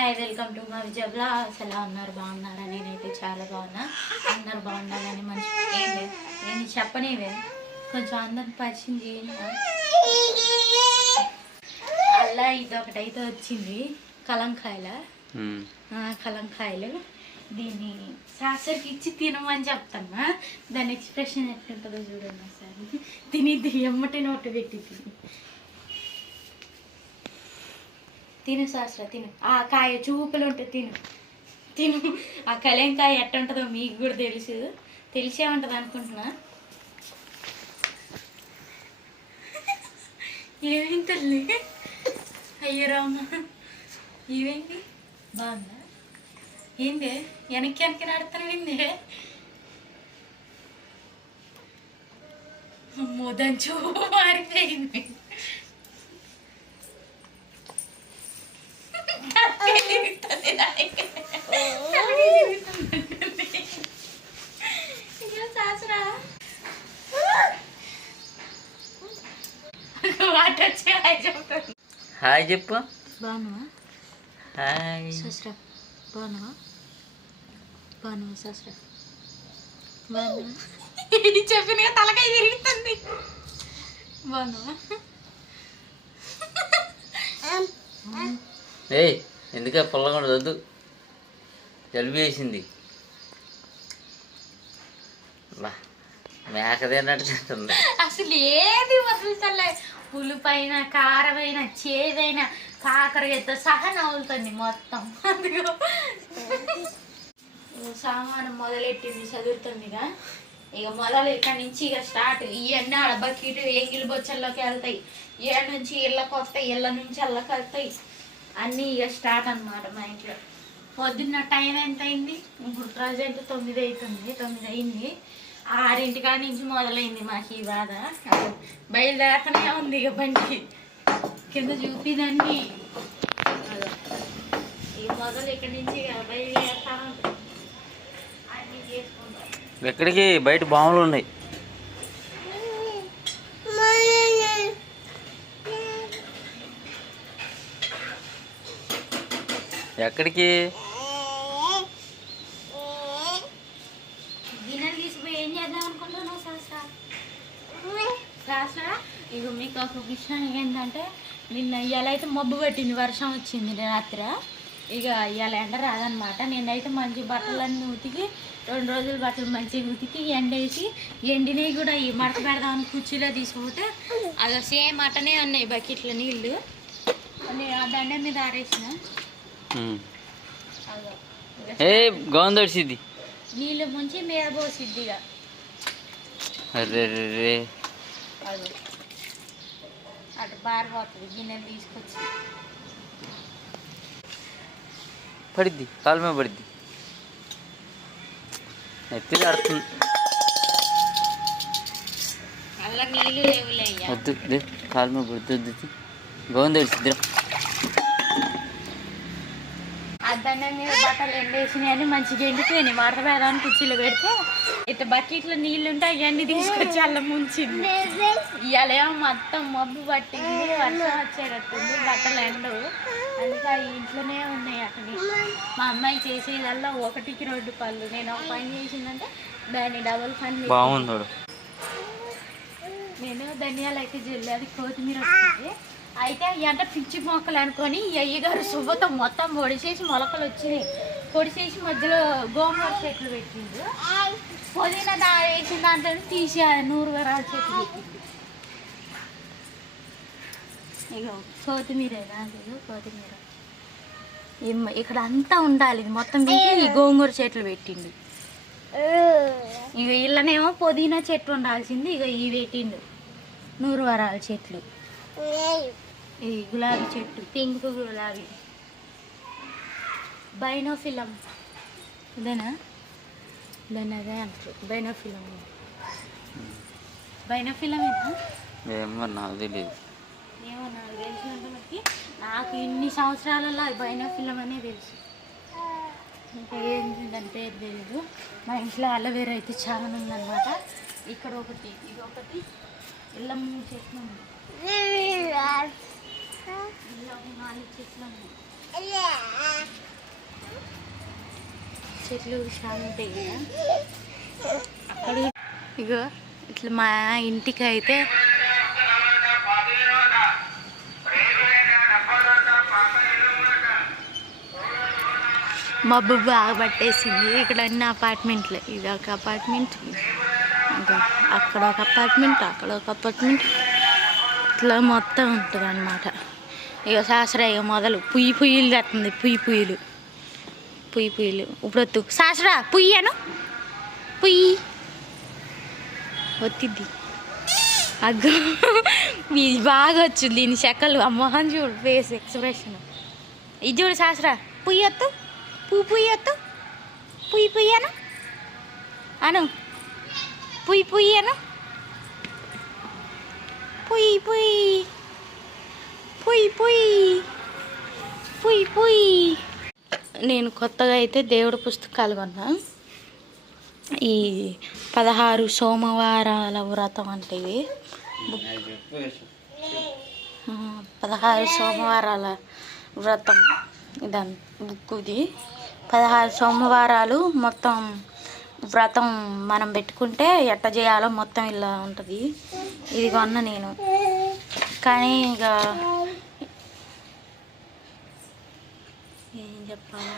Hi welcome to my Vijay blogs. ఎలా ఉన్నారు? బాగున్నారా? నేనైతే చాలా బాగున్నా. అందరు బాగున్నారని మంచి నేను చెప్పనేవే కొంచెం అందరిని పరిచయం చేయండి. అలా ఇదొకటైతే వచ్చింది కలంకాయలు దీన్ని శాస్త్రకి ఇచ్చి తినమని చెప్తాను. దాని ఎక్స్ప్రెషన్ ఎట్లుంటుందో చూడండి ఒకసారి. తిని ఎమ్మటే నోటు పెట్టి తిను శాస్త్ర తిను. ఆ కాయ చూపులు ఉంటే తిను. ఆ కలంకాయ ఎట్ట ఉంటుందో మీకు కూడా తెలిసే ఉంటుంది అనుకుంటున్నా. ఏమేం తల్లి? అయ్యో రామ్మ, ఇవేంటి బాగుందా? ఏంది వెనక్కి నడుతాను? ఏంది అమ్మో దాని చూపు మారిపోయింది. హాయ్ చెప్పు. బాగున్నావా? హాయ్ సస్రా. బాగున్నావా సస్రా? చెప్పిన తలకాయ తిరుగుతుంది. బాగున్నావా? ఏయ్ ఎందుకే పుల్లగా వద్దు, జలుబు వేసింది. బా మేకదేనట్టు చేస్తుంది. అసలు ఏది వదులుతలే. పులుపైన కారమైన చేదైన కాకరతో సహా నవ్వులుతుంది మొత్తం. అందులో సామానం మొదలెట్టింది, చదువుతుందిగా. ఇక మొదలు ఇక్కడ నుంచి ఇక స్టార్ట్. ఇవన్నీ ఆడ బకెట్ ఎంగిలి బొచ్చల్లోకి వెళ్తాయి. ఏళ్ళ నుంచి ఇళ్ళకి వస్తాయి, ఇళ్ళ నుంచి అల్లకి వెళ్తాయి. అన్నీ ఇక స్టార్ట్ అనమాట మా ఇంట్లో. పొద్దున్న టైం ఎంత అయింది? ఇప్పుడు ప్రజెంట్ 9 అవుతుంది. 9 అయింది. 6 కాడ నుంచి మొదలైంది మాకు ఈ బాధ. బయలుదేరతనే ఉంది ఇక బండి కింద చూపిదండి. ఇక మొదలు ఇక్కడి నుంచి ఇక బయలుదేరుతా ఉంటుంది. అన్నీ చేసుకుంటాం. ఎక్కడికి? బయట బావులు ఉన్నాయి. ఎక్కడికి? గిన్నెలు తీసిపోయి ఏం చేద్దాం అనుకుంటున్నావు శాస్త్ర? ఇక మీకు ఒక విషయం ఏంటంటే, నిన్న ఇవాళ అయితే మబ్బు పెట్టింది, వర్షం వచ్చింది రాత్రి. ఇక ఇవాళ ఎండ రాదనమాట. నేనైతే మంచి బట్టలన్నీ ఉతికి 2 రోజుల బట్టలు మంచిగా ఉతికి ఎండేసి ఎండినవి కూడా ఈ మడత పెడదామని కుర్చీలో తీసుకుంటే అది సేమ్ అట్టనే ఉన్నాయి బకెట్లో నీళ్ళు. ఆ దండ మీద ఆరేసిన గోందడిసిద్ది, నీళ్ళు ముంచి మీద పోసిద్దిగా. అది అటు బారిపోతుంది. గిన్నెలు తీసుకొచ్చి పడిద్ది, కాలు మీద పడిద్ది, ఎత్తి ఆడుతుంది. అలా నీళ్ళు లేవులే. వద్దు, కాలు మీద పడుతుంది, గోందడిసిద్దిరా. అద్దన్న మీద బట్టలు ఎండేసినాయని మంచిగా ఎండిపోయినాయి. మడత పెడదామని కుర్చీలో పెడితే ఇట్లా బకెట్లో నీళ్ళు ఉంటే అవన్నీ తీసుకొచ్చి అలా ముంచింది. ఇవాళ ఏమో మొత్తం మబ్బు పట్టింది, వర్షం వచ్చేటట్టుంది. బట్టలు ఎండవు, అందుకే అవి ఇంట్లోనే ఉన్నాయి. అక్కడి మా అమ్మాయి చేసేదల్లా 1కి 2 పళ్ళు. నేను ఒక పని చేసిందంటే దాన్ని డబుల్ పని బాగుంది. నేను ధనియాలు అయితే జల్లి, అది కొత్తిమీర వస్తుంది. అయితే అవి అంటే పిచ్చి మొక్కలు అనుకొని ఈ అయ్యగారు సువ్వతో మొత్తం పొడిచేసి మొలకలు వచ్చినాయి. పొడిచేసి మధ్యలో గోంగూర చెట్లు పెట్టిండు. పుదీనా వేసిన దాంట్లో తీసి 100 వరాల చెట్లు పెట్టిండు. ఇక కొత్తిమీర దాంట్లో కొత్తిమీర ఇక్కడ అంతా ఉండాలి. ఇది మొత్తం తీసి ఈ గోంగూర చెట్లు పెట్టిండు. ఇక ఇళ్ళనేమో పుదీనా చెట్టు ఉండాల్సింది. ఇక ఇవి పెట్టిండు 100 వరాల చెట్లు. ఈ గులాబీ చెట్టు, పింక్ గులాబీ, బైనోఫిలం. ఇదేనా? దాన్ని అదే అంటారు, బైనోఫిలం. బైనోఫిలమేనా? ఏమో నాకు తెలియదు. ఏమో నాకు తెలిసినంత బట్టి, నాకు ఇన్ని సంవత్సరాలలో బైనోఫిలం అనే తెలుసు. ఇంకా ఏంటి దాని పేరు తెలియదు. మా ఇంట్లో అలోవేరా అయితే చాలా ఉందన్నమాట. ఇక్కడ ఒకటి, ఇది ఒకటి, ఇలా 3 చెట్లు ఉన్నాయి. ఇలా 4 చెట్లు ఉన్నాయి. చెట్లు చాలా ఉంటాయి కదా అక్కడ. ఇగో ఇట్లా మా ఇంటికి అయితే మబ్బు బాగా పట్టేసింది. ఇక్కడ అన్ని అపార్ట్మెంట్లే. ఇది ఒక అపార్ట్మెంట్, ఇంకా అక్కడ ఒక అపార్ట్మెంట్, అక్కడ ఒక అపార్ట్మెంట్, ఇట్లా మొత్తం ఉంటుంది అన్నమాట. ఇక శాస్త్ర ఇక మొదలు పుయ్యిలు తెస్తుంది. పుయ్యిలు ఇప్పుడు వద్దు శాస్త్ర పుయ్యను పుయ్యి ఒత్తిద్ది. అగ్గు ఇది బాగా వచ్చింది. దీని చెక్కలు అమ్మహం చూడు, ఫేస్ ఎక్స్ప్రెషన్ ఇది చూడు. శాస్త్ర పుయ్యొత్తు పుయ్యొత్తు పుయ్యను అను పుయ్యను పుయ్యి. నేను కొత్తగా అయితే దేవుడి పుస్తకాలు కొన్నా. ఈ 16 సోమవారాల వ్రతం అంటే ఇది 16 సోమవారాల వ్రతం ఇదని బుక్. ఇది 16 సోమవారాలు మొత్తం వ్రతం మనం పెట్టుకుంటే ఎట్ట చేయాలో మొత్తం ఇలా ఉంటుంది. ఇది కొన్న నేను. కానీ ఇక ఏం చెప్పాలి,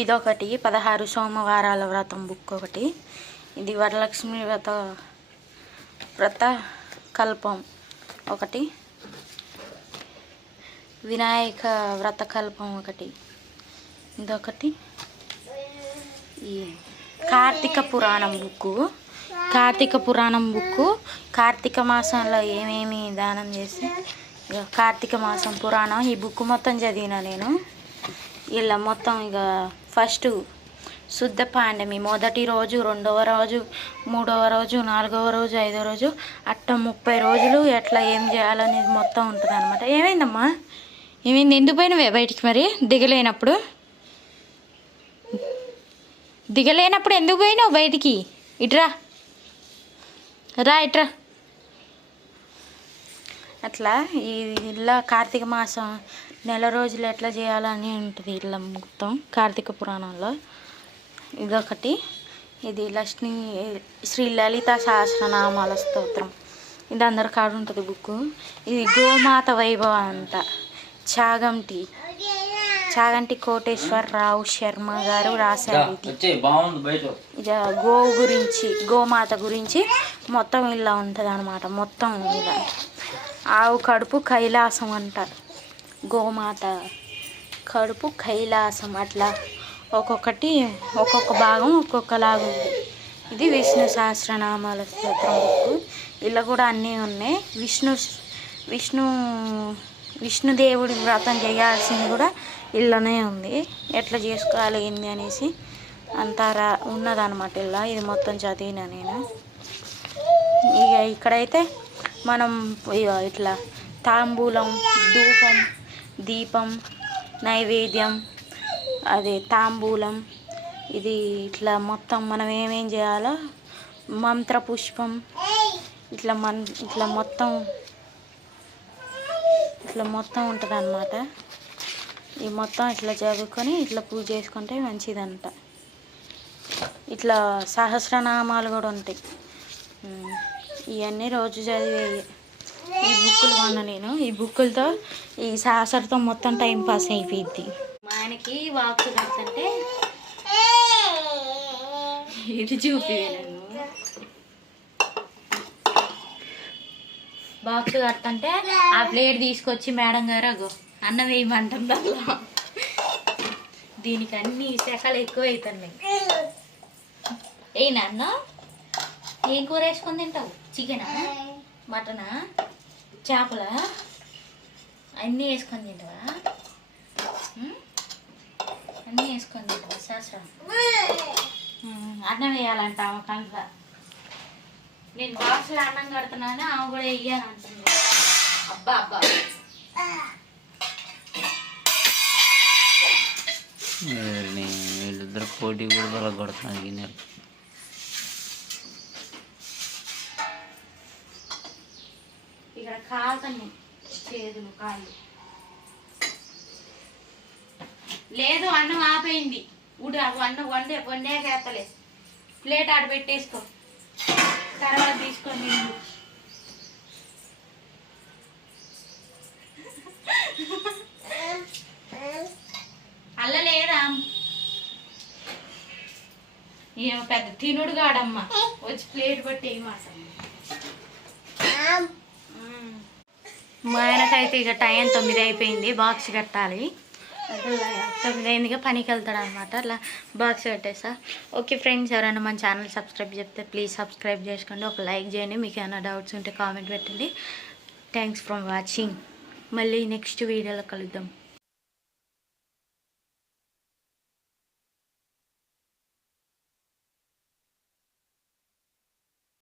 ఇదొకటి 16 సోమవారాల వ్రతం బుక్ ఒకటి. ఇది వరలక్ష్మి వ్రత కల్పం ఒకటి, వినాయక వ్రత కల్పం ఒకటి, ఇదొకటి. ఈ కార్తీక పురాణం బుక్కు కార్తీక మాసంలో ఏమేమి దానం చేసి కార్తీక మాసం పురాణం ఈ బుక్ మొత్తం చదివిన నేను. ఇలా మొత్తం ఇక ఫస్ట్ శుద్ధ పాండమి మొదటి రోజు, రెండవ రోజు, మూడవ రోజు, నాలుగవ రోజు, ఐదవ రోజు, అట్ట 30 రోజులు ఎట్లా ఏం చేయాలనేది మొత్తం ఉంటుంది అనమాట. ఏమైందమ్మా, ఏమైంది? ఎందుకు పోయినవే బయటికి? మరి దిగలేనప్పుడు ఎందుకు పోయినావు బయటికి? ఇట్రా ఇట్రా. అట్లా ఇలా కార్తీక మాసం నెల రోజులు ఎట్లా చేయాలని ఉంటుంది ఇలా మొత్తం కార్తీక పురాణంలో. ఇదొకటి. ఇది శ్రీ లలిత సహస్రనామాల స్తోత్రం. ఇది అందరి కాడ ఉంటుంది బుక్. ఇది గోమాత వైభవం అంట. చాగంటి కోటేశ్వరరావు శర్మ గారు రాశారు. ఇది ఇక గోమాత గురించి మొత్తం ఇలా ఉంటుంది అనమాట. మొత్తం ఇలా ఆవు కడుపు కైలాసం అంటారు. గోమాత కడుపు కైలాసం. అట్లా ఒక్కొక్కటి ఒక్కొక్క భాగం ఒక్కొక్కలాగా ఉంది. ఇది విష్ణు సహస్రనామాల స్తోత్రం బుక్. ఇలా కూడా అన్నీ ఉన్నాయి. విష్ణుదేవుడి వ్రతం చేయాల్సింది కూడా ఇలానే ఉంది. ఎట్లా చేసుకోవాలి ఏంది అనేసి అంతా ఉన్నదన్నమాట. ఇలా ఇది మొత్తం చదివిన నేను. ఇక ఇక్కడైతే మనం ఇట్లా తాంబూలం, ధూపం, దీపం, నైవేద్యం, అదే తాంబూలం, ఇది ఇట్లా మొత్తం మనం ఏమేం చేయాలో మంత్రపుష్పం ఇట్లా మొత్తం ఉంటుంది అన్నమాట. ఈ మొత్తం ఇట్లా చదువుకొని ఇట్లా పూజ చేసుకుంటే మంచిదంట. ఇట్లా సహస్రనామాలు కూడా ఉంటాయి. ఇవన్నీ రోజు చదివేవి. ఈ బుక్కులు కొన్నా నేను. ఈ బుక్కులతో ఈ సహస్రతో మొత్తం టైం పాస్ అయిపోయింది. మా ఆయనకి వాక్స్ కడుతుంటే ఇటు చూపి నన్ను బాక్స్ కడుతుంటే ఆ ప్లేట్ తీసుకొచ్చి మేడం గారు అగో అన్నం వేయమంటుంది. అలా దీనికి అన్ని శాఖలు ఎక్కువ అవుతున్నాయి. నాన్న ఏం కూర వేసుకొని తింటావు? చికెనా, మటనా, చేపలా అన్నీ వేసుకొని తింటావా? అన్నీ వేసుకొని తింటావా? శాస్త్రం అన్నం వేయాలంట ఆమె కనుక. నేను బాక్స్లో అన్నం కడుతున్నాను, ఆమె కూడా వేయాలంటుంది. అబ్బా వీళ్ళిద్దరు పోటీ కూడా కొడుతున్నారు గిన్నెలు. ఇక్కడ కాలుతున్నాయి చేతులు కాళ్ళు. లేదు అన్నం ఆపైంది ఉడు అన్నం వండాకేస్తలే ప్లేట్ ఆడ పెట్టేసుకో తర్వాత తీసుకొని తిందు. అల్ల లేదా ఏమో పెద్ద తినుడు కాడమ్మ వచ్చి ప్లేట్ పట్టి ఏమాట మా ఆయనకైతే ఇక టైం 9 అయిపోయింది బాక్స్ కట్టాలి 9 అయిందిగా పనికి వెళ్తాడు అనమాట అలా బాక్స్ కట్టేసా ఓకే ఫ్రెండ్స్ ఎవరైనా మన ఛానల్ సబ్స్క్రైబ్ చెప్తే ప్లీజ్ సబ్స్క్రైబ్ చేసుకోండి ఒక లైక్ చేయండి మీకు ఏమైనా డౌట్స్ ఉంటే కామెంట్ పెట్టండి థ్యాంక్స్ ఫర్ వాచింగ్ మళ్ళీ నెక్స్ట్ వీడియోలో కలుద్దాం